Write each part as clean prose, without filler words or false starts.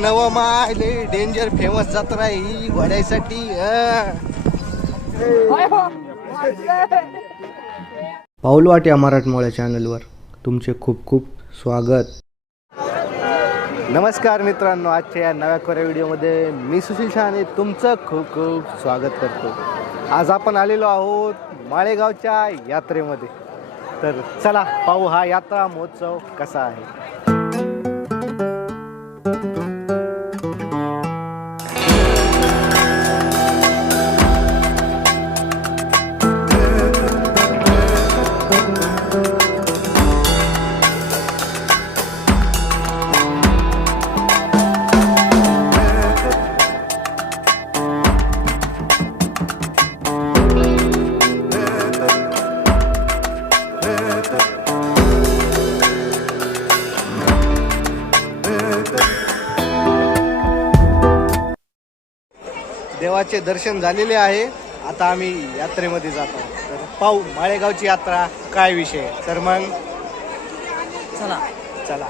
नव मायले danger famous जत्रा ही घोड्यासाठी. पाऊलवाट या मराठमोळ्या चॅनलवर तुमचे खूप खूप स्वागत. नमस्कार मित्रांनो, आजच्या या नव्या कोऱ्या व्हिडिओमध्ये मी सुशील शहाणे तुमचं खूप खूप स्वागत करतो. आज आपण आलेलो आहोत माळेगावच्या यात्रेमध्ये. तर चला पाहू हा यात्रा महोत्सव कसा आहे. देवाचे दर्शन झालेले आहे. आता आम्ही यात्रेमध्ये जातो. तर पाहू माळेगावची यात्रा काय विषय. तर मग चला चला.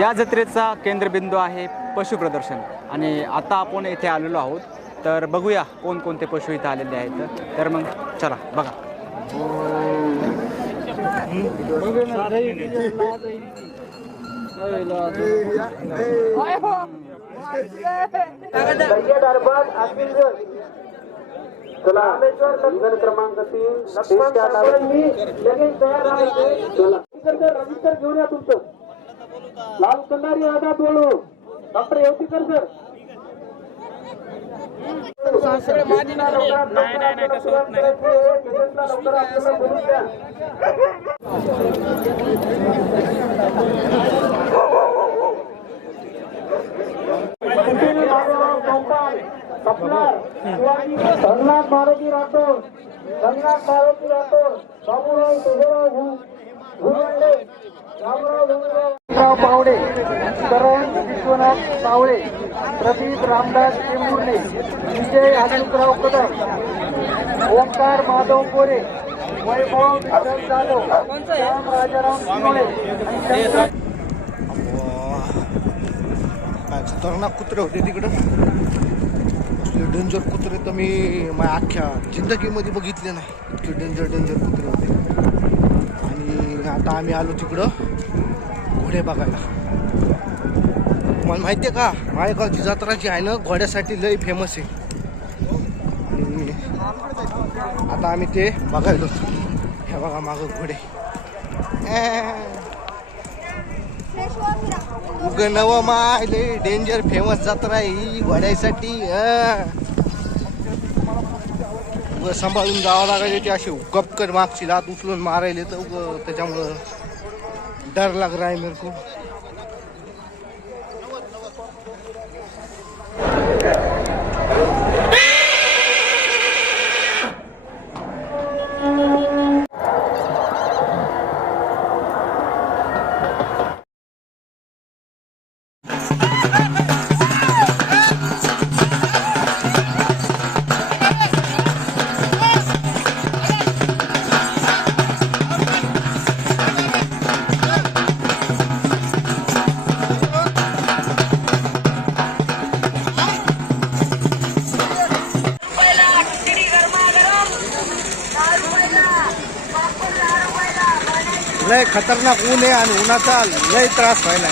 या जत्रेचा केंद्रबिंदू आहे पशु प्रदर्शन आणि आता आपण येथे आलेलो आहोत. तर बघूया कोणकोणते पशु इथे आलेले आहेत. तर मग चला बघा. क्रमांक 3 रजिस्टर घेऊन या तुमचं. लाल कंदारी आजाद बोलू डॉक्टर येवतीकर सर. रंगनाथ मारुती राठोड, रंगनाथ मारुती राठोड, बाबूराव तुझराव भुवंडे, रामराव पावडे, करण विश्वनाथ पावळे, प्रदीप रामदास टेंभुर्णे, विजय अशोकराव कदम, ओंकार माधव गोरे, वैभव विठ्ठल जाधव, राम राजाराम शिरोळे. काय खतरनाक कुत्रे होते तिकडं. डेंजर कुत्रे तर मी माझ्या अख्ख्या जिंदगीमध्ये बघितले नाही. इतके डेंजर कुत्रे होते. आणि आता आम्ही आलो तिकडं घोडे बघायला. तुम्हाला माहिती आहे का, माळेगावची जत्रा जी आहे ना घोड्यासाठी लई फेमस आहे. आणि आता आम्ही ते बघायलो. हे बघा मागं घोडे. नव मायले डेंजर फेमस जत्रा ही घोड्यासाठी. सांभाळून जावं लागायचे. ते असे गपकन मागची लात उचलून मारायले तर त्याच्यामुळं डर लाग रहा है मेरे को. लय खतरनाक ऊन आहे आणि उन्हाचा लय त्रास व्हायला.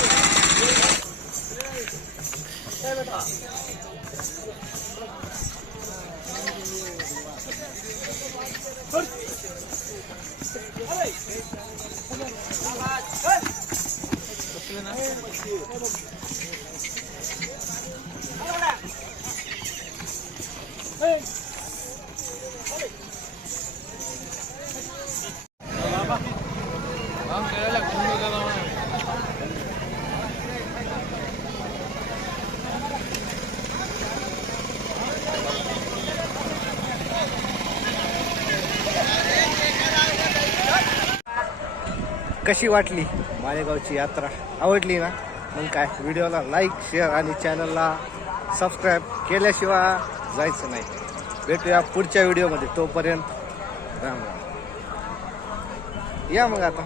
कशी वाटली मालेगावची यात्रा? आवडली ना? मग काय, व्हिडिओला लाईक शेअर आणि चॅनलला सबस्क्राईब केल्याशिवाय जायचं नाही. भेटूया पुढच्या व्हिडिओमध्ये. तोपर्यंत राम राम. या मग आता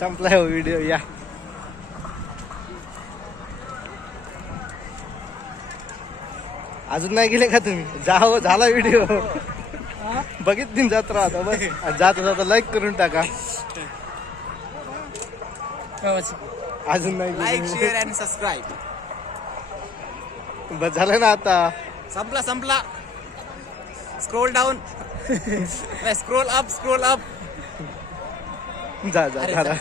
संपलाय हो व्हिडिओ. या अजून नाही गेले का तुम्ही? जावं, झाला व्हिडिओ. बघितली जत्रा आता बस. जाता जाता लाईक करून टाका. अजून नाही लाईक शेअर अँड सबस्क्राईब. बस झालं ना आता. संपला. Scroll down. Scroll up. जा झाला.